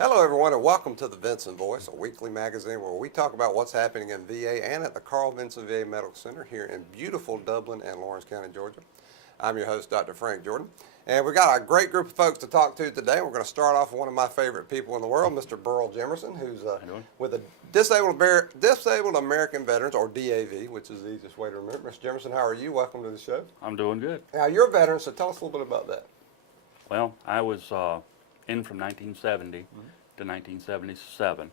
Hello, everyone, and welcome to the Vinson Voice, a weekly magazine where we talk about what's happening in VA and at the Carl Vinson VA Medical Center here in beautiful Dublin and Lawrence County, Georgia. I'm your host, Dr. Frank Jordan, and we've got a great group of folks to talk to today. We're going to start off with one of my favorite people in the world, Mr. Burl Jimmerson, who's with the Disabled American Veterans, or DAV, which is the easiest way to remember. Mr. Jimmerson, how are you? Welcome to the show. I'm doing good. Now, you're a veteran, so tell us a little bit about that. Well, I was in from 1970 to 1977,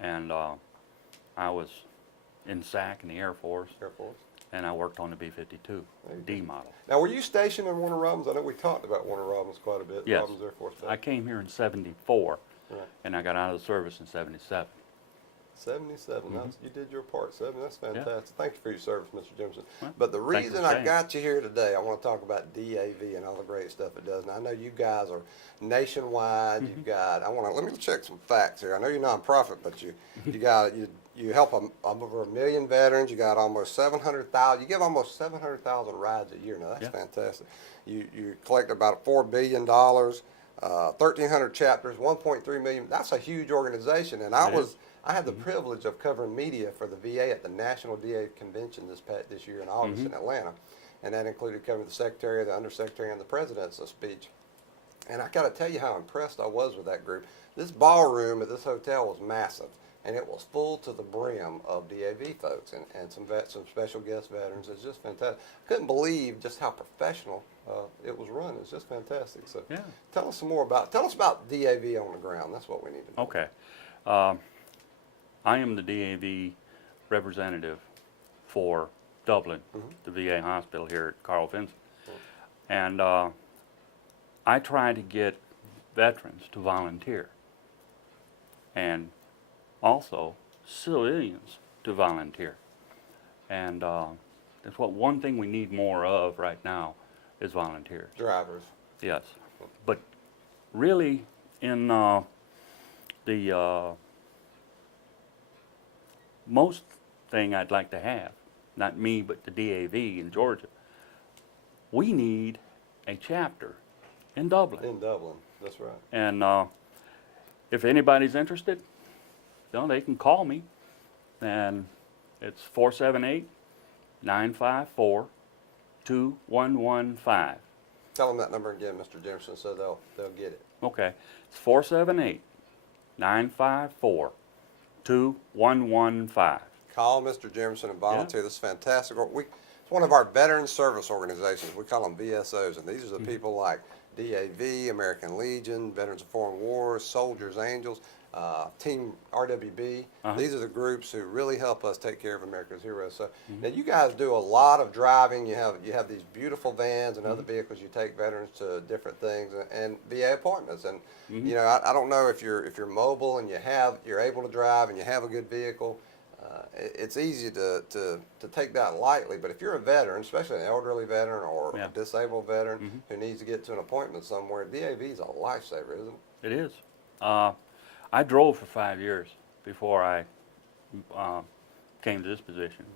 and I was in SAC in the Air Force, and I worked on the B-52 D model. Now, were you stationed in Warner Robins? I know we talked about Warner Robins quite a bit. Yes. Robins Air Force Base. I came here in 74, Right. and I got out of the service in 77. 77. You did your part. 70. That's fantastic. Yeah. Thank you for your service, Mr. Jimmerson. Well, But the thanks for reason I staying. got you here today, I want to talk about DAV and all the great stuff it does. And I know you guys are nationwide. You've got. Let me check some facts here. I know you're nonprofit, but you help over 1 million veterans. You got almost 700,000. You give almost 700,000 rides a year. Now that's fantastic. You collect about $4 billion. 1,300 chapters, 1.3 million. That's a huge organization, and I had the privilege of covering media for the VA at the National DA Convention this year in August in Atlanta, and that included covering the Secretary, the Undersecretary, and the President's speech. And I got to tell you how impressed I was with that group. This ballroom at this hotel was massive, and it was full to the brim of DAV folks and some special guest veterans. It's just fantastic. I couldn't believe just how professional it was run. It's just fantastic. So tell us about DAV on the ground. That's what we need to know. Okay. I am the DAV representative for Dublin, the VA hospital here at Carl Vinson. And I try to get veterans to volunteer, and also civilians to volunteer. And that's one thing we need more of right now is volunteers. Drivers. Yes. But really in the most thing I'd like to have, not me, but the DAV in Georgia, we need a chapter in Dublin. In Dublin, that's right. And if anybody's interested, they can call me, and it's 478-954-2115. Tell them that number again, Mr. Jimmerson, so they'll get it. Okay, it's 478-954-2115. Call Mr. Jimmerson and volunteer. This is fantastic. It's one of our veteran service organizations. We call them VSOs, and these are the people like DAV, American Legion, Veterans of Foreign Wars, Soldiers, Angels, Team RWB. These are the groups who really help us take care of America's heroes. So now you guys do a lot of driving. You have these beautiful vans and other vehicles. You take veterans to different things and VA appointments. And you know, I don't know if you're mobile and you're able to drive and you have a good vehicle. It's easy to take that lightly, but if you're a veteran, especially an elderly veteran or a disabled veteran who needs to get to an appointment somewhere, DAV is a lifesaver, isn't it? It is. I drove for 5 years before I came to this position,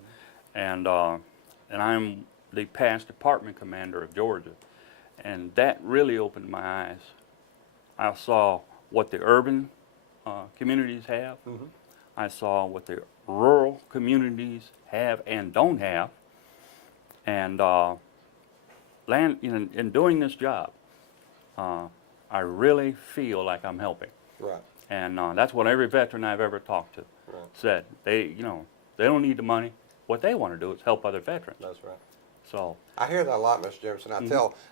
and I'm the past department commander of Georgia, and that really opened my eyes. I saw what the urban communities have. I saw what the rural communities have and don't have, and in doing this job, I really feel like I'm helping. Right. And that's what every veteran I've ever talked to said. They don't need the money. What they want to do is help other veterans. That's right. So I hear that a lot, Mr. Jimmerson.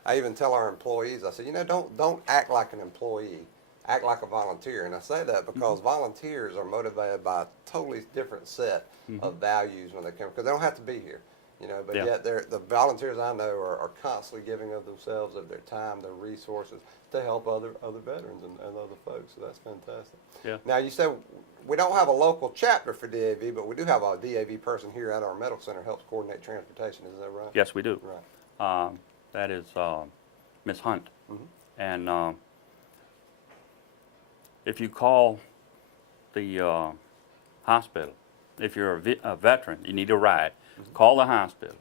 I even tell our employees, I say, don't act like an employee. Act like a volunteer. And I say that because volunteers are motivated by a totally different set of values when they come, because they don't have to be here, but yet the volunteers I know are constantly giving of themselves, of their time, their resources to help other veterans and other folks. So that's fantastic. Yeah. Now, you said we don't have a local chapter for DAV, but we do have a DAV person here at our medical center who helps coordinate transportation. Is that right? yes, we do. Right. That is Miss Hunt. And if you call the hospital, if you're a veteran, you need a ride, call the hospital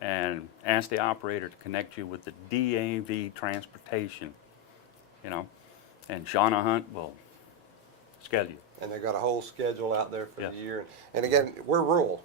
and ask the operator to connect you with the DAV transportation, and Shauna Hunt will schedule. And they got a whole schedule out there for Yes. the year. And again, we're rural.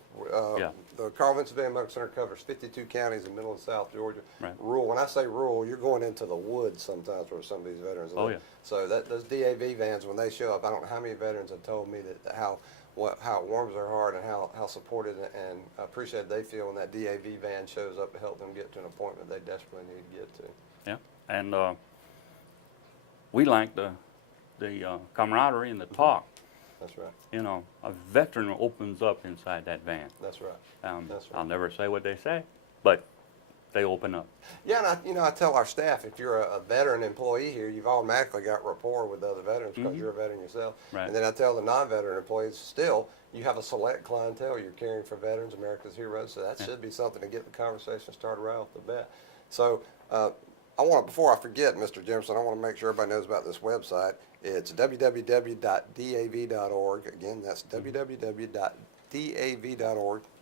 Yeah. The Carl Vinson Van Medical Center covers 52 counties in middle and south Georgia. Right. Rural. When I say rural, you're going into the woods sometimes where some of these veterans live. Oh, yeah. So those DAV vans, when they show up, I don't know how many veterans have told me that how it warms their heart and how supported and appreciated they feel when that DAV van shows up to help them get to an appointment they desperately need to get to. Yeah, and we like the camaraderie and the talk. That's right. You know, a veteran opens up inside that van. That's right. That's right. I'll never say what they say, but they open up. Yeah, and I tell our staff, if you're a veteran employee here, you've automatically got rapport with other veterans because you're a veteran yourself. Right. And then I tell the non-veteran employees, still, you have a select clientele. You're caring for veterans, America's heroes, so that should be something to get the conversation started right off the bat. So before I forget, Mr. Jimmerson, I want to make sure everybody knows about this website. It's www.dav.org. Again, that's www.dav.org.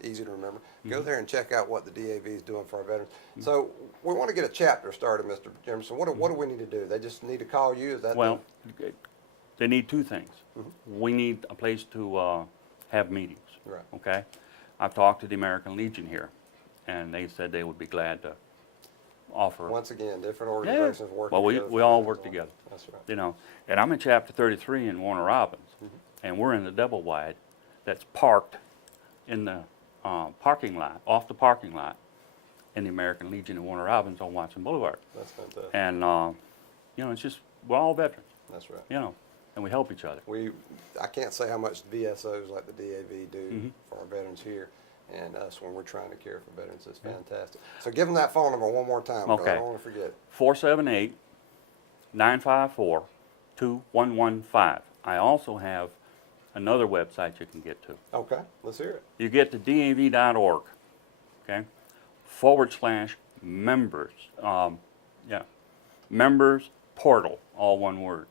Easy to remember. Go there and check out what the DAV is doing for our veterans. So we want to get a chapter started, Mr. Jimmerson. What do we need to do? They just need to call you? Is that Well, they need two things. We need a place to have meetings. Right. Okay? I've talked to the American Legion here, and they said they would be glad to offer. Once again, different organizations working Well, together. we all work together. That's right. You know, and I'm in Chapter 33 in Warner Robins, and we're in the double wide that's parked in the parking lot, off the parking lot, in the American Legion in Warner Robins on Watson Boulevard. That's fantastic. And you know, it's just we're all veterans. That's right. You know, and we help each other. I can't say how much VSOs like the DAV do for our veterans here and us when we're trying to care for veterans. It's fantastic. So give them that phone number one more time, because I Okay. don't want to forget. 478-954-2115. I also have another website you can get to. Okay, let's hear it. You get to dav.org, okay, /members, members portal, all one word,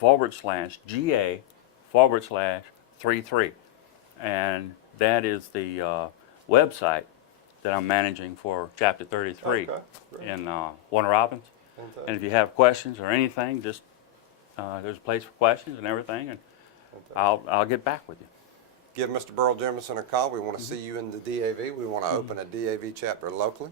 /GA/33. And that is the website that I'm managing for Chapter 33 Okay, great. in Warner Robins. Fantastic. And if you have questions or anything, just there's a place for questions and everything, and I'll get back with you. Give Mr. Burl Jimmerson a call. We want to see you in the DAV. We want to open a DAV chapter locally.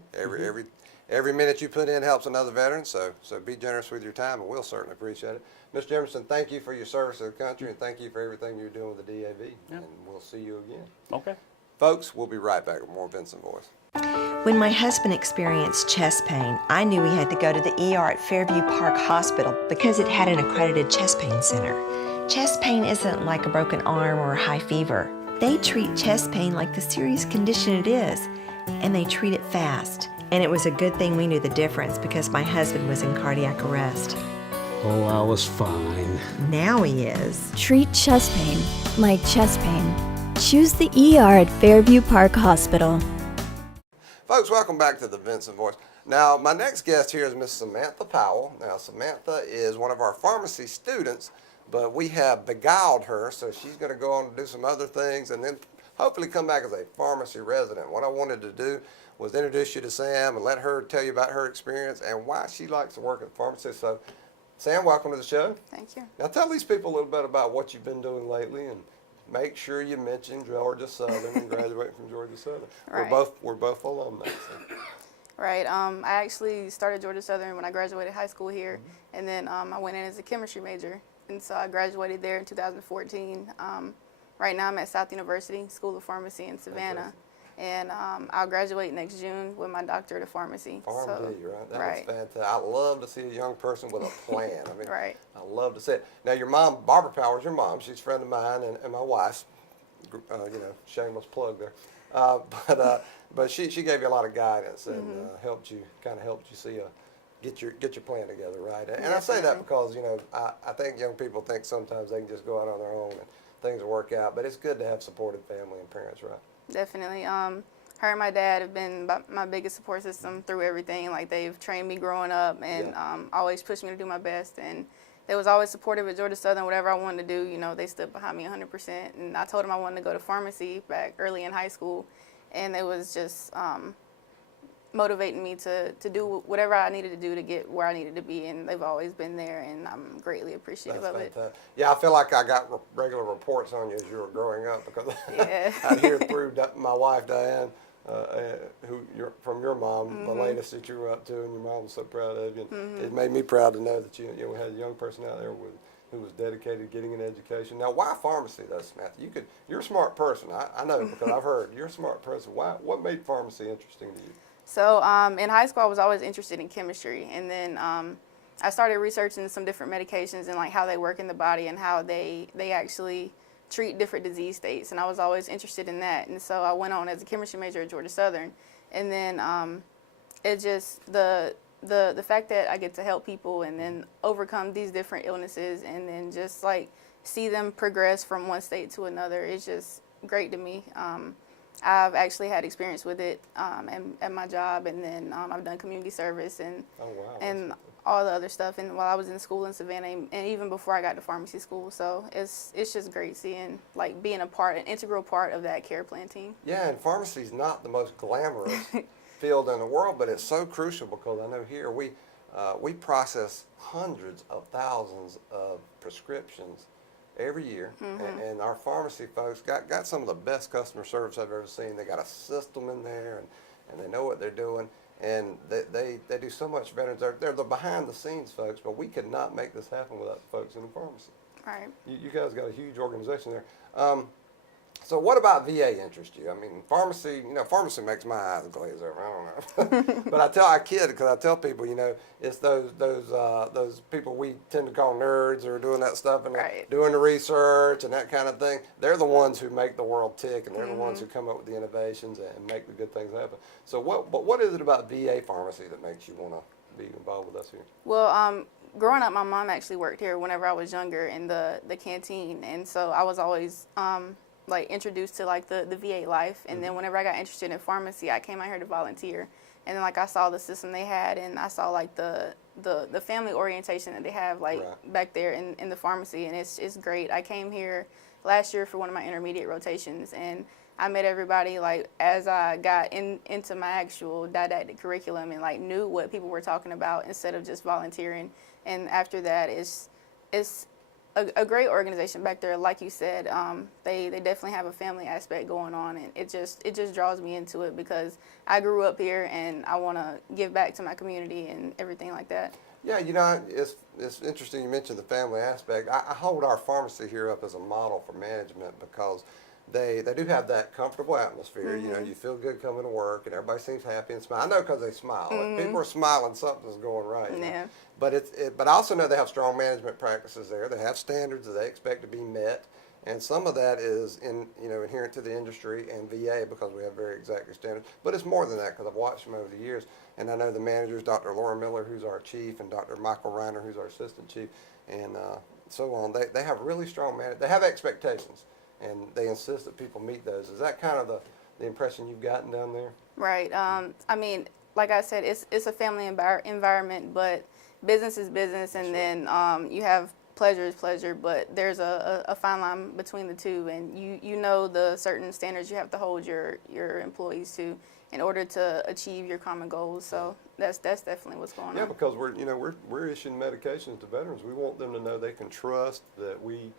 Every minute you put in helps another veteran, so be generous with your time, and we'll certainly appreciate it. Mr. Jimmerson, thank you for your service to the country, and thank you for everything you're doing with the DAV, and we'll see you again. Okay. Folks, we'll be right back with more Vinson Voice. When my husband experienced chest pain, I knew he had to go to the ER at Fairview Park Hospital because it had an accredited chest pain center. Chest pain isn't like a broken arm or a high fever. They treat chest pain like the serious condition it is, and they treat it fast. And it was a good thing we knew the difference because my husband was in cardiac arrest. Oh, I was fine. Now he is. Treat chest pain like chest pain. Choose the ER at Fairview Park Hospital. Folks, welcome back to the Vinson Voice. Now, my next guest here is Miss Samantha Powell. Now, Samantha is one of our pharmacy students, but we have beguiled her, so she's going to go on to do some other things and then hopefully come back as a pharmacy resident. What I wanted to do was introduce you to Sam and let her tell you about her experience and why she likes to work at the pharmacy. So, Sam, welcome to the show. Thank you. Now, tell these people a little bit about what you've been doing lately, and make sure you mention Georgia Southern and graduating from Georgia Southern. Right. We're both alumni. So. Right. I actually started Georgia Southern when I graduated high school here, and then I went in as a chemistry major, and so I graduated there in 2014. Right now I'm at South University School of Pharmacy in Savannah, and I'll graduate next June with my doctorate of pharmacy. PharmD, right? That right. was fantastic. I love to see a young person with a plan. I mean, Right. I love to see it. Now, your mom, Barbara Powell, is your mom. She's a friend of mine and my wife's. Shameless plug there. But she gave you a lot of guidance and helped you see get your plan together, right? And I say that because I think young people think sometimes they can just go out on their own and things will work out. But it's good to have supportive family and parents, right? Definitely. Her and my dad have been my biggest support system through everything. Like, they've trained me growing up and always pushed me to do my best. And they was always supportive at Georgia Southern. Whatever I wanted to do, they stood behind me 100%. And I told them I wanted to go to pharmacy back early in high school. And it was just, motivating me to do whatever I needed to do to get where I needed to be, and they've always been there, and I'm greatly appreciative That's of it. fantastic. Yeah, I feel like I got regular reports on you as you were growing up because Yeah. I hear through my wife Diane, who from your mom, the latest that you were up to, and your mom was so proud of you. And it made me proud to know that you had a young person out there who was dedicated to getting an education. Now, why pharmacy though, Samantha? You're a smart person. I know because I've heard you're a smart person. What made pharmacy interesting to you? So in high school, I was always interested in chemistry, and then I started researching some different medications and like how they work in the body and how they actually treat different disease states, and I was always interested in that. And so I went on as a chemistry major at Georgia Southern, and then it just the fact that I get to help people and then overcome these different illnesses and then just like see them progress from one state to another is just great to me. I've actually had experience with it at my job, and then I've done community service and Oh, wow. and all the other stuff. And while I was in school in Savannah, and even before I got to pharmacy school, so it's just great seeing like being an integral part of that care plan team. Yeah, and pharmacy's not the most glamorous field in the world, but it's so crucial because I know here we process hundreds of thousands of prescriptions every year, and our pharmacy folks got some of the best customer service I've ever seen. They got a system in there, and they know what they're doing, and they do so much better. They're the behind the scenes folks, but we could not make this happen without the folks in the pharmacy. Right. You guys got a huge organization there. So what about VA interest you? I mean, pharmacy makes my eyes glaze over. I don't know. But I kid because I tell people, it's those people we tend to call nerds who are doing that stuff and Right. doing the research and that kind of thing. They're the ones who make the world tick, and they're the ones who come up with the innovations and make the good things happen. So what is it about VA pharmacy that makes you want to be involved with us here? Well, growing up, my mom actually worked here whenever I was younger in the canteen, and so I was always like introduced to like the VA life. And then whenever I got interested in pharmacy, I came out here to volunteer, and then like I saw the system they had, and I saw like the family orientation that they have like Right. back there in the pharmacy, and it's great. I came here last year for one of my intermediate rotations, and I met everybody like as I got into my actual didactic curriculum and like knew what people were talking about instead of just volunteering. And after that, it's a great organization back there. Like you said, they definitely have a family aspect going on, and it just draws me into it because I grew up here and I want to give back to my community and everything like that. Yeah, it's interesting you mentioned the family aspect. I hold our pharmacy here up as a model for management because they do have that comfortable atmosphere. You feel good coming to work, and everybody seems happy and smile. I know because they smile. If people are smiling, something's going right. Yeah. But I also know they have strong management practices there. They have standards that they expect to be met, and some of that is inherent to the industry and VA because we have very exacting standards. But it's more than that because I've watched them over the years, and I know the managers, Dr. Laura Miller, who's our chief, and Dr. Michael Reiner, who's our assistant chief, and so on. They have really strong they have expectations, and they insist that people meet those. Is that kind of the impression you've gotten down there? Right. I mean, like I said, it's a family environment, but business is business, and then you have pleasure is pleasure, but there's a fine line between the two, and you know the certain standards you have to hold your employees to in order to achieve your common goals. So that's definitely what's going on. Yeah, because we're issuing medications to veterans. We want them to know they can trust that we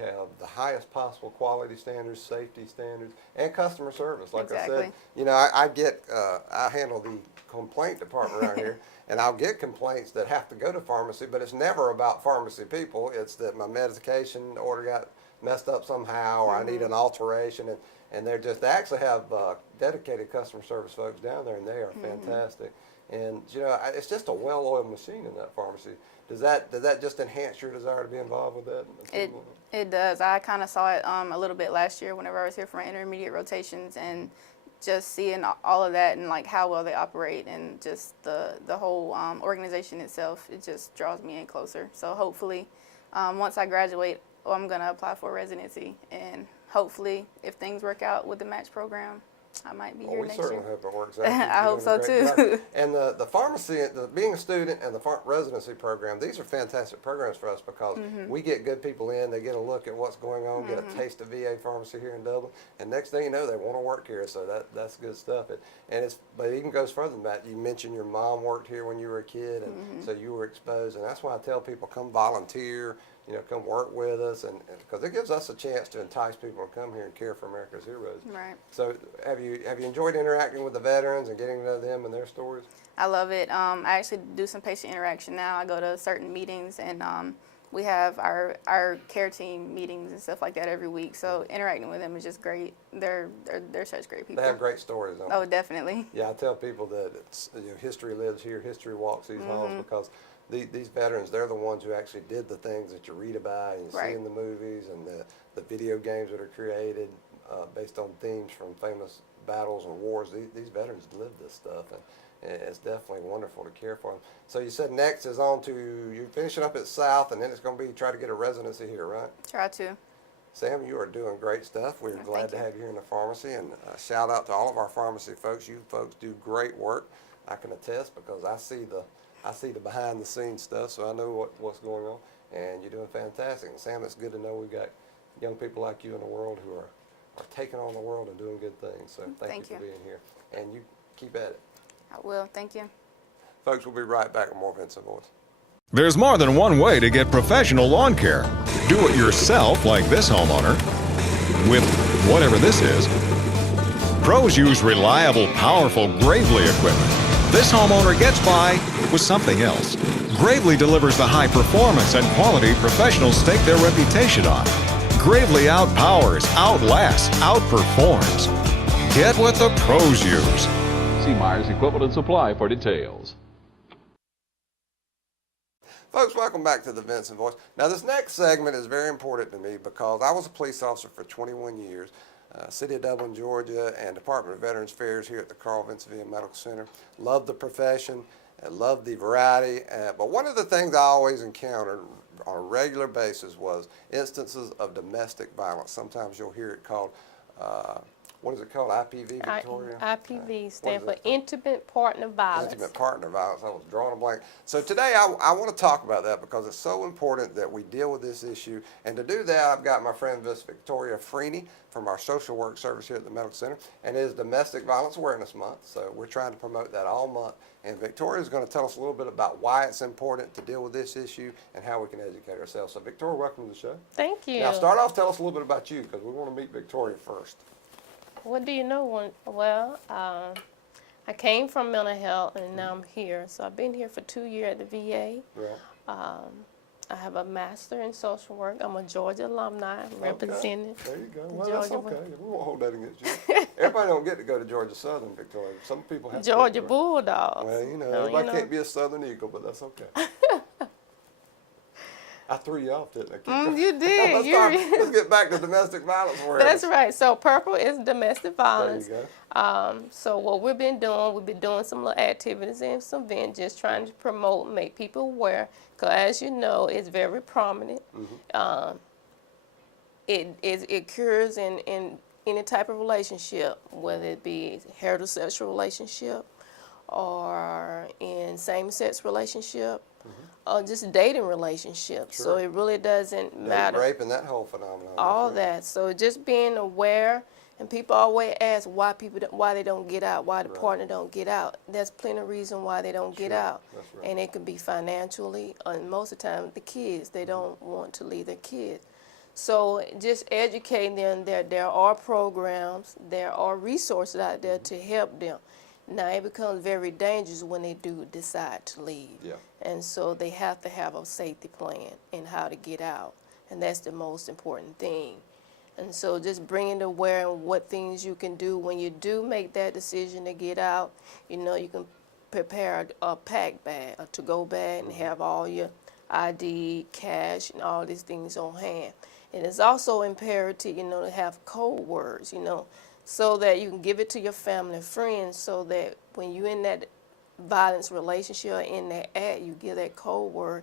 have the highest possible quality standards, safety standards, and customer service. Like Exactly. I said, I handle the complaint department around here, and I'll get complaints that have to go to pharmacy, but it's never about pharmacy people. It's that my medication order got messed up somehow, or I need an alteration, and they actually have dedicated customer service folks down there, and they are fantastic. And it's just a well-oiled machine in that pharmacy. Does that just enhance your desire to be involved with that? It does. I kind of saw it a little bit last year whenever I was here for my intermediate rotations, and just seeing all of that and like how well they operate and just the whole organization itself, it just draws me in closer. So hopefully, once I graduate, I'm gonna apply for residency, and hopefully, if things work out with the match program, I might be Well, here we next certainly year. hope it works out. I hope so, You're doing a too. great job. And the pharmacy, being a student and the residency program, these are fantastic programs for us because we get good people in, they get a look at what's going on, get a taste of VA pharmacy here in Dublin, and next thing you know, they want to work here. So that's good stuff. But it even goes further than that. You mentioned your mom worked here when you were a kid, and so you were exposed. And that's why I tell people, come volunteer. Come work with us, and because it gives us a chance to entice people to come here and care for America's heroes. Right. So have you enjoyed interacting with the veterans and getting to know them and their stories? I love it. I actually do some patient interaction now. I go to certain meetings, and we have our care team meetings and stuff like that every week. So interacting with them is just great. They're such great people. They have great stories, don't they? Oh, definitely. Yeah, I tell people that it's, history lives here, history walks these halls, because these veterans, they're the ones who actually did the things that you read about and you see in the movies, and the video games that are created based on themes from famous battles and wars. These veterans lived this stuff, and it's definitely wonderful to care for them. So you said next is on to, you're finishing up at South, and then it's going to be try to get a residency here, right? Try to. Sam, you are doing great stuff. We're glad to have you in the pharmacy, and shout out to all of our pharmacy folks. You folks do great work. I can attest because I see the behind the scenes stuff, so I know what's going on, and you're doing fantastic. And Sam, it's good to know we've got young people like you in the world who are taking on the world and doing good things. So thank you for being here, and you keep at it. I will. Thank you. Folks, we'll be right back with more Vinson Voice. There's more than one way to get professional lawn care. Do it yourself, like this homeowner, with whatever this is. Pros use reliable, powerful Gravely equipment. This homeowner gets by with something else. Gravely delivers the high performance and quality professionals stake their reputation on. Gravely outpowers, outlasts, outperforms. Get what the pros use. See Myers Equipment and Supply for details. Folks, welcome back to the Vinson Voice. Now, this next segment is very important to me because I was a police officer for 21 years, City of Dublin, Georgia, and Department of Veterans Affairs here at the Carl Vinson Medical Center. Love the profession, love the variety, but one of the things I always encountered on a regular basis was instances of domestic violence. Sometimes you'll hear it called, what is it called, IPV, Victoria? IPV stands for Intimate Partner Violence. Intimate partner violence. I was drawing a blank. So today I want to talk about that because it's so important that we deal with this issue. And to do that, I've got my friend Miss Victoria Freeny from our social work service here at the Medical Center. And it is Domestic Violence Awareness Month. So we're trying to promote that all month. And Victoria is going to tell us a little bit about why it's important to deal with this issue and how we can educate ourselves. So Victoria, welcome to the show. Thank you. Now start off, tell us a little bit about you because we want to meet Victoria first. What do you know? Well, I came from mental health and now I'm here. So I've been here for 2 years at the VA. Right. I have a master in social work. I'm a Georgia alumni. I'm representing. There you go. Well, that's Georgia okay. We won't hold that against you. Everybody don't get to go to Georgia Southern, Victoria. Some people have Georgia to. Bulldogs. Well, everybody can't be a Southern Eagle, but that's okay. I threw you off, didn't I? You did. Let's get back to domestic violence awareness. That's right. So purple is domestic violence. There you go. So what we've been doing some little activities and some events, just trying to promote, make people aware. Because as you know, it's very prominent. It occurs in any type of relationship, whether it be heterosexual relationship or in same-sex relationship. Or just dating relationships. Sure. So it really doesn't matter. Rape and that whole phenomenon. All that. So just being aware, and people always ask why they don't get out, why the partner don't get out. There's plenty of reason why they don't get out. That's right. And it can be financially, and most of the time the kids, they don't want to leave their kids. So just educating them that there are programs, there are resources out there to help them. Now it becomes very dangerous when they do decide to leave. Yeah. And so they have to have a safety plan and how to get out. And that's the most important thing. And so just bringing aware of what things you can do when you do make that decision to get out. You can prepare a pack bag, a to-go bag, and have all your ID, cash, and all these things on hand. And it's also imperative, to have code words, so that you can give it to your family and friends, so that when you're in that violence relationship or in that act, you give that code word,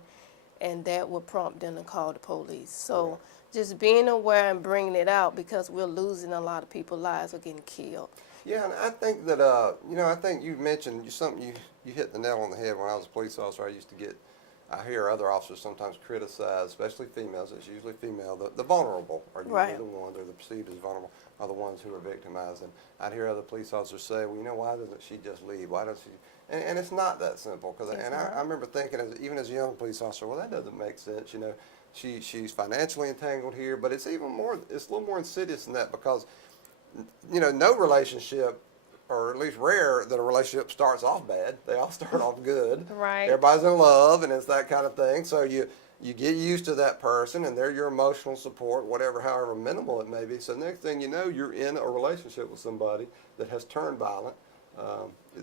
and that will prompt them to call the police. So just being aware and bringing it out, because we're losing a lot of people's lives or getting killed. Yeah, and I think that, I think you mentioned you hit the nail on the head. When I was a police officer, I hear other officers sometimes criticize, especially females, it's usually female, the vulnerable are usually Right. the ones, or the perceived as vulnerable, are the ones who are victimized. And I'd hear other police officers say, well, why doesn't she just leave? Why doesn't she? And it's not that simple, because I remember thinking, even as a young police officer, well, that doesn't make sense, she's financially entangled here, but it's a little more insidious than that, because, no relationship, or at least rare that a relationship starts off bad. They all start off good. Right. Everybody's in love, and it's that kind of thing. So you get used to that person, and they're your emotional support, whatever, however minimal it may be. So next thing you know, you're in a relationship with somebody that has turned violent.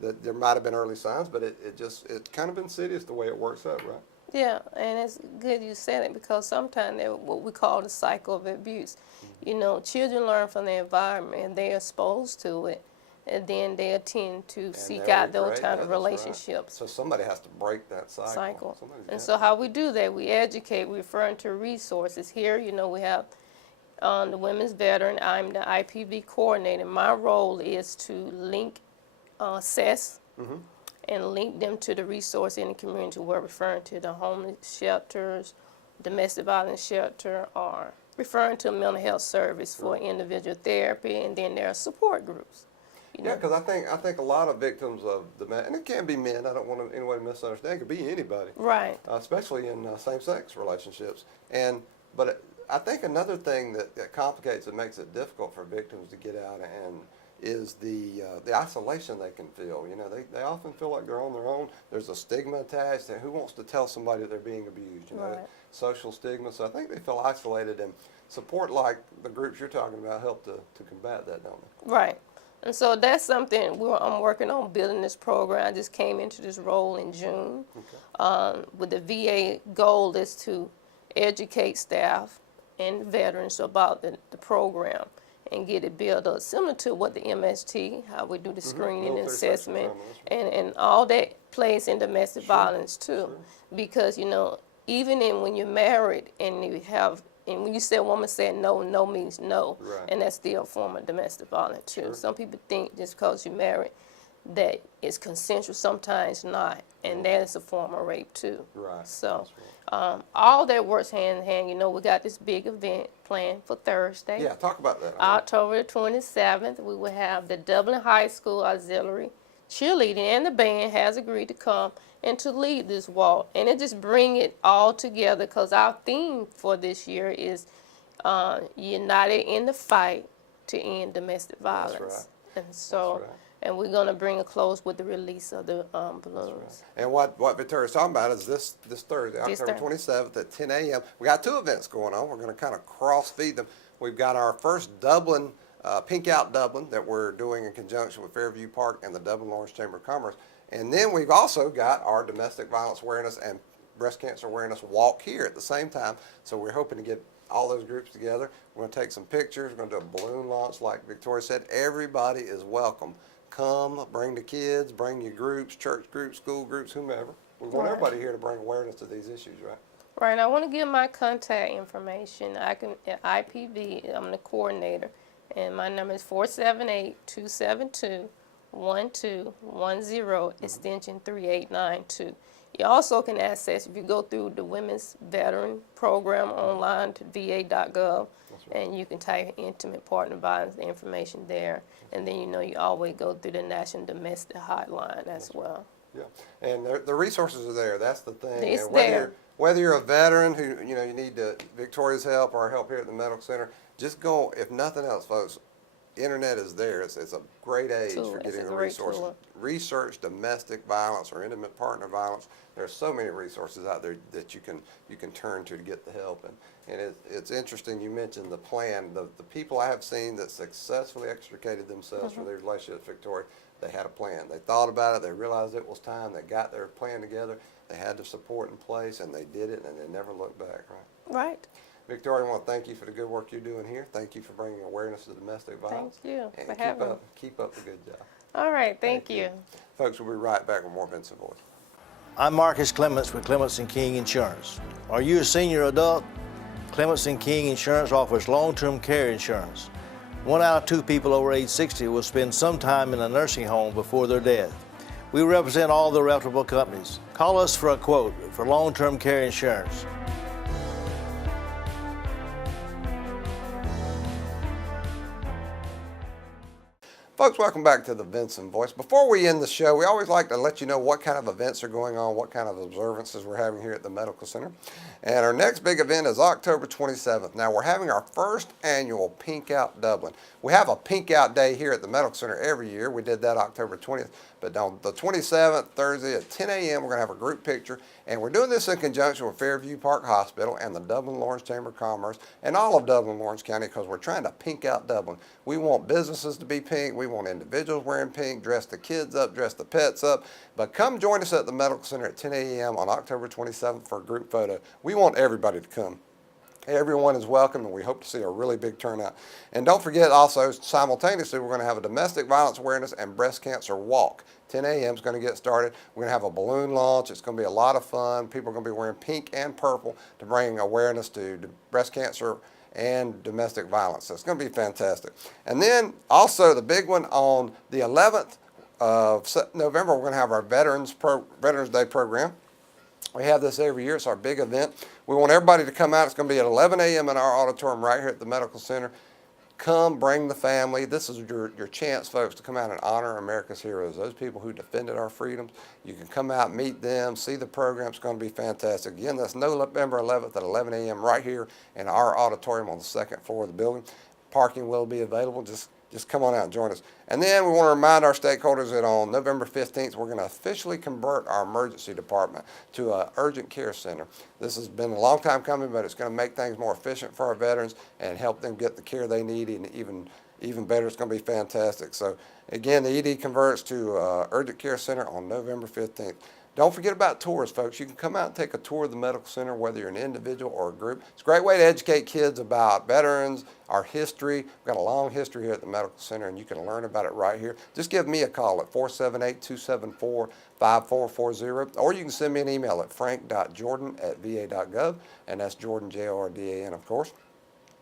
That there might have been early signs, but it's kind of insidious the way it works out, right? Yeah, and it's good you said it, because sometimes they're what we call the cycle of abuse. Children learn from their environment, and they're exposed to it, and then they tend to seek out those kind of relationships. So somebody has to break that cycle. And so how we do that, we educate, we're referring to resources. Here, we have the women's veteran. I'm the IPV coordinator. My role is to link assess and link them to the resource in the community. We're referring to the homeless shelters, domestic violence shelter, or referring to a mental health service for individual therapy, and then there are support groups. Yeah, because I think a lot of victims of and it can be men. I don't want anyone to misunderstand. It could be anybody, right? Especially in same-sex relationships. But I think another thing that complicates it, makes it difficult for victims to get out, and is the isolation they can feel. They often feel like they're on their own. There's a stigma attached, and who wants to tell somebody that they're being abused? Right. Social stigma. So I think they feel isolated, and support like the groups you're talking about help to combat that, don't they? Right. And so that's something I'm working on, building this program. I just came into this role in June. Okay. With the VA goal is to educate staff and veterans about the program and get it built up, similar to what the MST, how we do the screening and assessment, and all that plays in domestic violence too. Because, even when you're married and you have, and when you say a woman said no, no means no, and that's still a form of domestic violence too. Some people think just because you're married that it's consensual, sometimes not, and that is a form of rape too. Right. So all that works hand in hand. We got this big event planned for Thursday. Yeah, talk about that. October 27th, we will have the Dublin High School Auxiliary Cheerleading, and the band has agreed to come and to lead this walk. And it just bring it all together, because our theme for this year is United in the Fight to End Domestic Violence. That's right. And so, and we're going to bring a close with the release of the balloons. And what Victoria's talking about is this Thursday, October 27th at 10 a.m. We got two events going on. We're going to kind of cross-feed them. We've got our first Dublin, Pink Out Dublin, that we're doing in conjunction with Fairview Park and the Dublin Lawrence Chamber of Commerce. And then we've also got our domestic violence awareness and breast cancer awareness walk here at the same time. So we're hoping to get all those groups together. We're going to take some pictures. We're going to do a balloon launch like Victoria said. Everybody is welcome. Come, bring the kids, bring your groups, church groups, school groups, whomever. We want everybody here to bring awareness to these issues, right? Right. I want to give my contact information. I can at IPV. I'm the coordinator, and my number is 478-272-1210, extension 3892. You also can access, if you go through the Women's Veteran Program online to va.gov, and you can type intimate partner violence, the information there. And then you always go through the National Domestic Hotline as well. Yeah, and the resources are there. That's the thing. It's and there. Whether you're a veteran who you need Victoria's help or help here at the medical center, just go. If nothing else, folks, internet is there. It's a great age for getting the resources. Research domestic violence or intimate partner violence. There are so many resources out there that you can turn to get the help. And it's interesting you mentioned the plan. The people I have seen that successfully extricated themselves from their relationship with Victoria, they had a plan. They thought about it. They realized it was time. They got their plan together. They had the support in place, and they did it, and they never looked back. Right. Right. Victoria, I want to thank you for the good work you're doing here. Thank you for bringing awareness to domestic violence. Thank you and for having me. Keep up the good job. All right, thank you. Folks, we'll be right back with more Vinson Voice. I'm Marcus Clements with Clements & King Insurance. Are you a senior adult? Clements & King Insurance offers long-term care insurance. 1 out of 2 people over age 60 will spend some time in a nursing home before their death. We represent all the reputable companies. Call us for a quote for long-term care insurance. Folks, welcome back to the Vinson Voice. Before we end the show, we always like to let you know what kind of events are going on, what kind of observances we're having here at the Medical Center. And our next big event is October 27th. Now, we're having our first annual Pink Out Dublin. We have a Pink Out Day here at the Medical Center every year. We did that October 20th. But on the 27th, Thursday at 10 a.m., we're going to have a group picture. And we're doing this in conjunction with Fairview Park Hospital and the Dublin-Lawrence Chamber of Commerce and all of Dublin-Lawrence County, because we're trying to pink out Dublin. We want businesses to be pink. We want individuals wearing pink, dress the kids up, dress the pets up. But come join us at the Medical Center at 10 a.m. on October 27th for a group photo. We want everybody to come. Everyone is welcome, and we hope to see a really big turnout. And don't forget also, simultaneously, we're going to have a domestic violence awareness and breast cancer walk. 10 a.m. is going to get started. We're going to have a balloon launch. It's going to be a lot of fun. People are going to be wearing pink and purple to bring awareness to breast cancer and domestic violence. So it's going to be fantastic. And then also the big one on the 11th of November, we're going to have our Veterans Day program. We have this every year. It's our big event. We want everybody to come out. It's going to be at 11 a.m. in our auditorium right here at the Medical Center. Come, bring the family. This is your chance, folks, to come out and honor America's heroes, those people who defended our freedoms. You can come out, meet them, see the program. It's going to be fantastic. Again, that's November 11th at 11 a.m. right here in our auditorium on the second floor of the building. Parking will be available. Just come on out and join us. And then we want to remind our stakeholders that on November 15th, we're going to officially convert our emergency department to an urgent care center. This has been a long time coming, but it's going to make things more efficient for our veterans and help them get the care they need, and even better, it's going to be fantastic. So again, the ED converts to urgent care center on November 15th. Don't forget about tours, folks. You can come out and take a tour of the Medical Center, whether you're an individual or a group. It's a great way to educate kids about veterans, our history. We've got a long history here at the Medical Center, and you can learn about it right here. Just give me a call at 478-274-5440, or you can send me an email at frank.jordan@va.gov, and that's Jordan, Jordan, of course.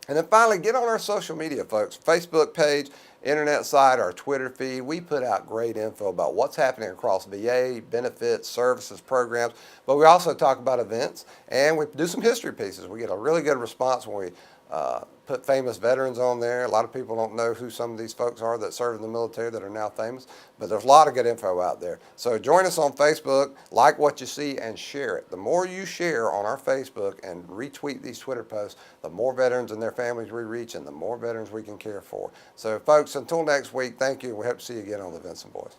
And then finally, get on our social media, folks. Facebook page, internet site, our Twitter feed. We put out great info about what's happening across VA, benefits, services, programs. But we also talk about events, and we do some history pieces. We get a really good response when we put famous veterans on there. A lot of people don't know who some of these folks are that served in the military that are now famous, but there's a lot of good info out there. So join us on Facebook, like what you see, and share it. The more you share on our Facebook and retweet these Twitter posts, the more veterans and their families we reach, and the more veterans we can care for. So folks, until next week, thank you, and we hope to see you again on the Vinson Voice.